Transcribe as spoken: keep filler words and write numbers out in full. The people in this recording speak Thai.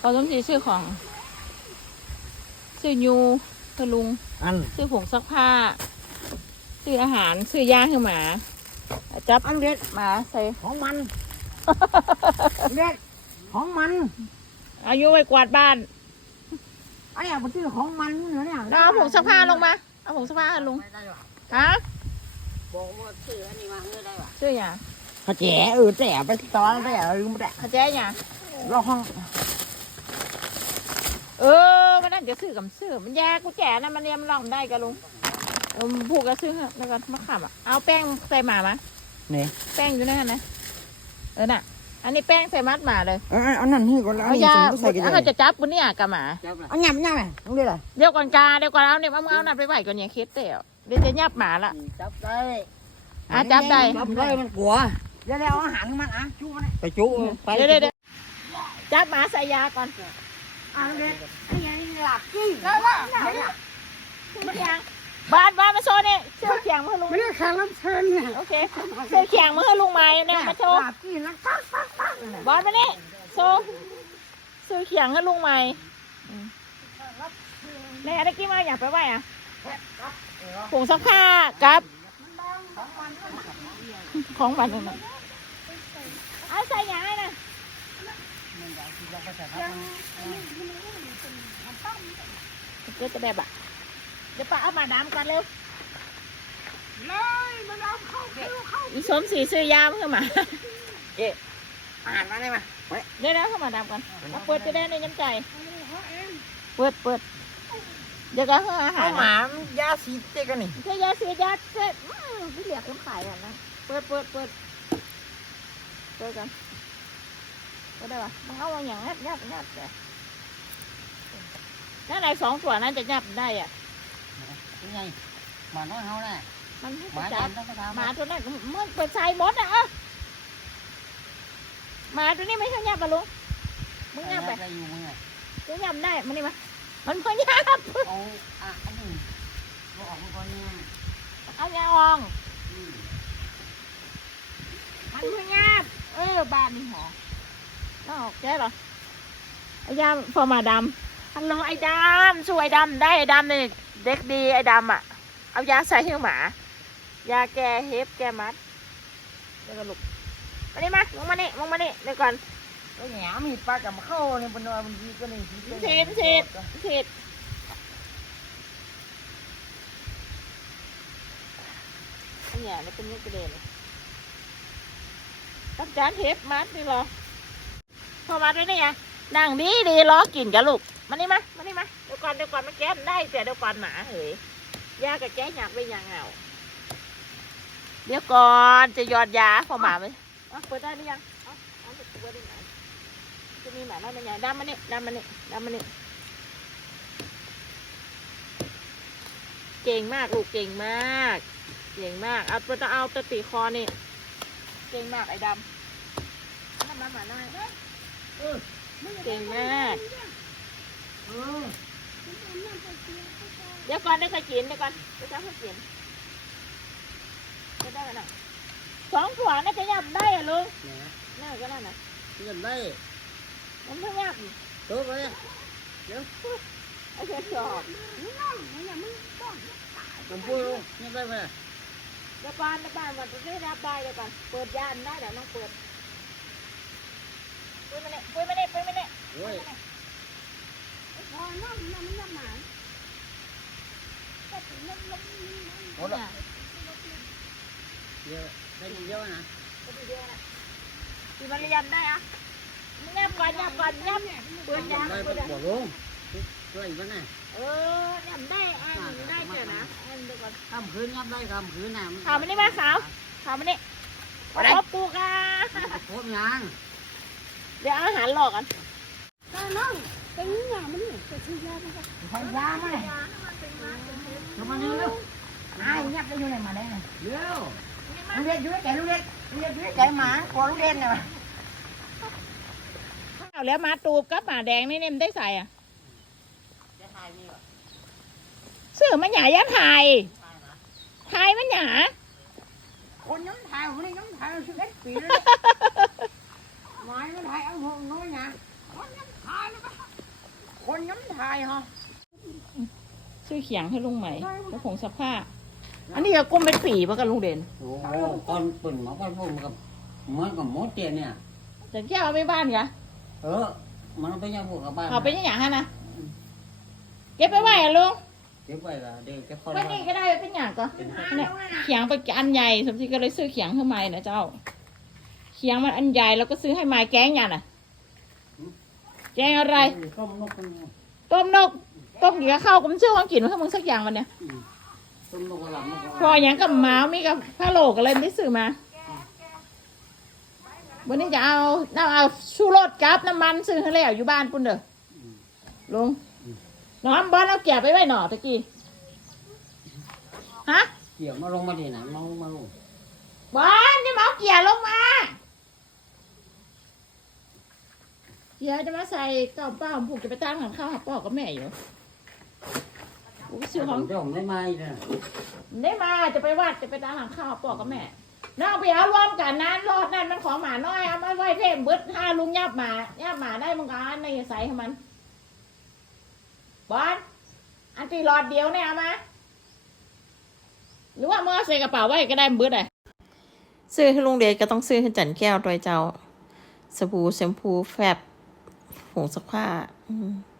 พอสมศรีซื้อของซื้อยูซื้อลุงอันซื้อผงซักผ้าซื้ออาหารซื้อยาให้หมาจับอันเด็ดหมาใส่ของมันเด็ดของมันอายุไว้กวาดบ้านไอ้อะมันซื้อของมันเหรอเนี่ยเอาผงซักผ้าลงมาเอาผงซักผ้าลุงฮะบอกว่าซื้ออันนี้มาเมื่อไรวะซื้ออย่างข้าแจ๋เออแจ๋ไปตอนแจ๋ลืมแจ๋ข้าแจ๋อย่างรอห้องเออมันนั่นจะซื้อกับซื้อมันแย่กูแจ๋นะมันเนี่ยมันลองได้กันลุงผูกกระซื้อแล้วก็มะขามอ่ะเอาแป้งใส่หมามาเนี่ยแป้งอยู่นั่นนะเออน่ะอันนี้แป้งใส่มัดหมาเลยเออเอานั่นนี่ก่อนแล้วเอายาเอาจะจับปุ้นเนี่ยกับหมาเอาหยับหยับไหมต้องเรียกอะไรเดี๋ยวก่อนกาเดี๋ยวก่อนเอาเนี่ยเอาเอาหนับไปไหวก่อนเนี่ยเคสเต๋อเดี๋ยวจะหยับหมาละจับได้อ่ะจับได้จับได้มันกลัวเดี๋ยวเอาอาหารมันอ่ะจุมันไปจุไปเดี๋ยวเดี๋ยวจับหมาใส่ยาก่อนอ่ะเด็กไอ้ยังหลับจี้แล้วว่ามันยังบ้านบ้านมาโชว์เนี่ยเสื้อเขียงมือลุงไม่ได้แข่งรับเชิญเนี่ยโอเคเสื้อเขียงมือลุงไม้เนี่ยมาโชว์บอลมาเนี่ยโชว์เสื้อเขียงให้ลุงไม้เนี่ยได้กี่มาอยากไปไหวอ่ะผงซักผ้ากับของมันนึงเอาใส่ยาให้นะเกิดจะแบบอ่ะเดี๋ยวป้าเอามาดามกันเร็วเลยมาดามเข้าเข้าอีสมสีซื้อยามเข้ามาเอ๊ะอ่านมาได้ไหมเดี๋ยวแล้วเข้ามาดามกันเปิดจะได้ในน้ำใจเปิดเปิดเดี๋ยวก็ให้อาหารหมายาสีเจ๊กันนี่ใช่ยาสียาเจ๊ที่เหลือคนขายกันนะเปิดเปิดเปิดเปิดกันเปิดได้ปะมันเอาอย่างงัดงัดงัดเลยนั่นไหนสองตัวนั้นจะงับได้อ่ะยังไงหมาน้อยเขาแน่มันหมาจับหมาตัวนั้นมันเปิดใส่มดอ่ะหมาตัวนี้ไม่ใช่ยับปะลุงมึงยับไปจะยับได้มันนี่มามันเพิ่งยับเอาอ่ะอันนี้เราออกมาก่อนเนี่ยเอายาอองมันเพิ่งยับเออบ้านนี่หอน่าออกแก่หรอไอ้ยาพอมาดำฮัลโหลไอ้ดำช่วยดำได้ไอ้ดำเนี่ยเด็กดีไอ้ดำอ่ะเอายาใส่ให้หมายาแก้เฮฟแก้มัดเดี๋ยวก็ลุกมาดิมาลงมานี่ลงมานี่เดี๋ยวก่อนไอ้แหนมีปลากับเข้าเนี่ยบนนอนบนทีก็นี่ทีทีทีทีไอ้แหนนี่เป็นยังกระเด็นตัดจานเฮฟมัดนี่หรอพอมัดไว้นี่ไงนั่งดีดีล้อกินกับลูกมานี่มามานี่มาเดี๋ยวก่อนเดี๋ยวก่อนมันแก้ได้แต่เดี๋ยวก่อนหมาเฮ้ยยากับแก้หยักไปยังเอาเดี๋ยวก่อนจะหยอดยาพอหมาไหมเปิดได้หรือยังเอาเอาเปิดได้ไหมจะมีหมาได้ไหมยายดำมันนี่ดำมันนี่ดำมันนี่เก่งมากลูกเก่งมากเก่งมากเอาตัวจะเอาตัวตีคอนี่เก่งมากไอ้ดำน้ำมันหมาหน่อยเก่งมากเดี๋ยวก่อนได้ใครกินเดี๋ยวก่อนเดี๋ยวจะให้กินจะได้กันหน่อยสองขวาน่าจะยับได้อะลุงน่าก็ได้นะยับได้มันไม่ยับตัวไปเดี๋ยวไอ้เจ้าชอบผมพูดลุงยับได้ไหมเดี๋ยวก่อนเดี๋ยวก่อนวันนี้ยับได้เดี๋ยวก่อนเปิดยานได้เดี๋ยวน้องเปิดปุ้ยมาเนี่ยปุ้ยมาเนี่ยปุ้ยมาเนี่ยโอ้ยพอน้ำน้ำน้ำหมาโอ้ยเยอะได้เยอะนะได้เยอะนะที่มันเรียนได้อะมึงแนบก่อนแนบก่อนแนบเปิดยางเปิดบอกลุงช่วยบ้างไงเออแนบได้ไอ้ได้เจ้านะไอ้เดี๋ยวก่อนทำคืนแนบได้ทำคืนน่ะขาวมันนี่มาขาวขาวมันนี่ขอปลูกอ่ะโคตรยางเดี๋ยวอาหารหลอกกันน้องเป็นยามันนี่จะซื้อยาไหมคะใช้ยาไหมทำมาเร็วไอ้ยับไปอยู่ไหนมาได้เร็วลูกเด็กอยู่ใจลูกเด็กลูกเด็กอยู่ใจหมาขอลูกเด็กเนี่ยข้าวแล้วมาตูบกับหมาแดงนี่เนี่ยมันได้ใส่อ่ะเสือมันหยาย่าไทยไทยมันหยาคนย้อมไทยคนนี้ย้อมไทยเราชื่อเด็กปีเลยไม้มันไทยเอาหัวน้อยนะคนย้อมไทยแล้วก็คนย้ำทายฮะซื้อเขียงให้ลุงใหม่แล้วผงซักผ้าอันนี้ก็ก้มเป็นปีป่ะกันลุงเด่นโอ้ก้อนปุ่นมาก้อนปุ่นกับเหมือนกับมดเตียเนี่ยจะแก้วไปบ้านกะเออมันไปยังพวกกับบ้านเอาไปยังอย่างฮะนะเก็บไปไว้อะลุงเก็บไว้ละเด็กจะวันนี้ก็ได้เป็นอย่างก็เนี่ยเขียงไปอันใหญ่สมศรีก็เลยซื้อเขียงให้ไม้นะเจ้าเขียงมันอันใหญ่แล้วก็ซื้อให้ไม้แกงอย่างน่ะแกงอะไรต้มนกต้มนกต้มกี่ข้าวก็มันเชื่อว่ากินให้มึงสักอย่างวันเนี้ยต้มนกกระหล่ำพออย่างกับหมามีกับผ้าโหลกอะไรไม่ซื้อมาวันนี้จะเอาเอาเอาชูรสกับน้ำมันซื้อให้แล้วอยู่บ้านปุ่นเด้อลุงน้องบอลเอาแกะไปไว้หน่อตะกี้ฮะเกี่ยวมาลงมาที่ไหนมาลงมาลงบอลจะมาเอาเกียร์ลงมาเกียร์จะมาใส่เก้าเป้าผูกจะไปตั้งหันข้าวหับพ่อกับแม่อยู่กูซื้อของเจ้าไม่มาอีกนะได้มาจะไปวัดจะไปตั้งหันข้าวหับพ่อกับแม่น้องไปเอารวมกันนั้นรอดนั่นมันของหมาน้อยเอามาไว้เทมเบิดห้าลุงยับหมายับหมาได้มึงก็อันในใส่ให้มันบอลอันตีหลอดเดียวเนี่ยเอามาหรือว่าเมื่อใส่กระเป๋าไว้ก็ได้เบิดเลยซื้อให้ลุงเดชก็ต้องซื้อให้จันแก้วโดยเจ้าสบู่แชมพูแฟบผงซักผ้า